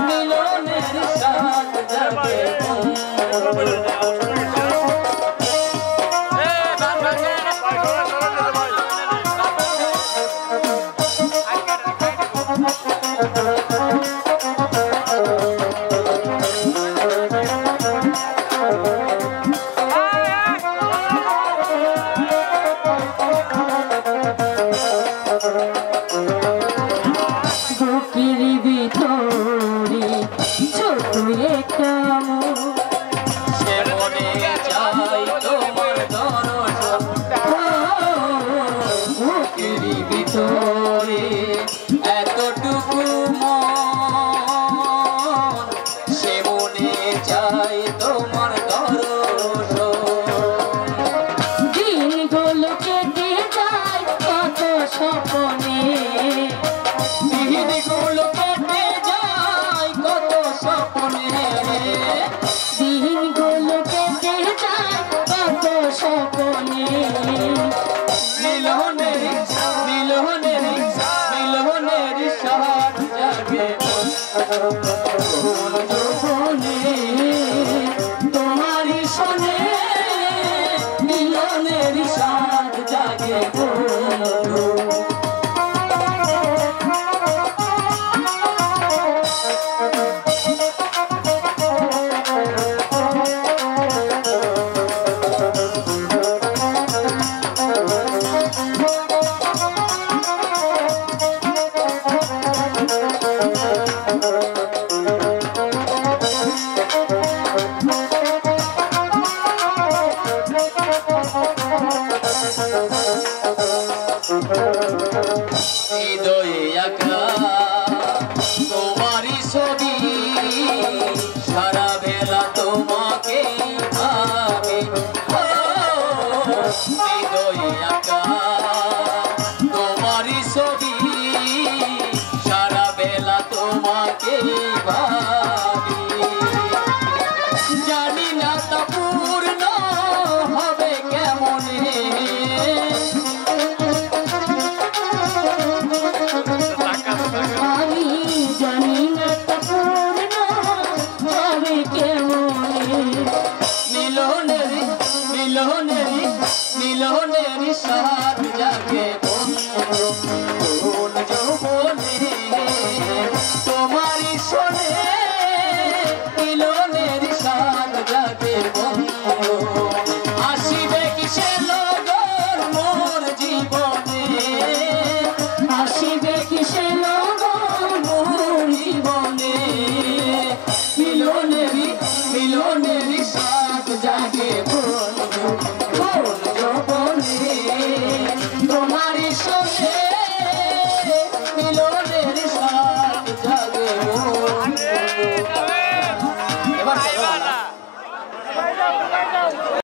মিলনের সাথ জাগে বুকের ভিতরে ছোট একটা সে মনে চাই তোমার দর্শন বুকের ভিতরে এতটুকু মন সে মনে চাই তোমার দর্শন দিনগুলো কেটে যায় কত স্বপ্নে দিনগুলো কেটে যায় কত স্বপ্নে দিনগুলো কেটে যায় কত স্বপ্নে মিলনের মিলনের মিলনের সাথ জাগে তোমারই শোনে মিলনের সাথ জাগে হৃদয়ে আঁকা তোমারই ছবি সারা বেলা তোমাকে ভাবে হৃদয়ে আঁকা তোমারই ছবি সারা বেলা তোমাকে ভাবে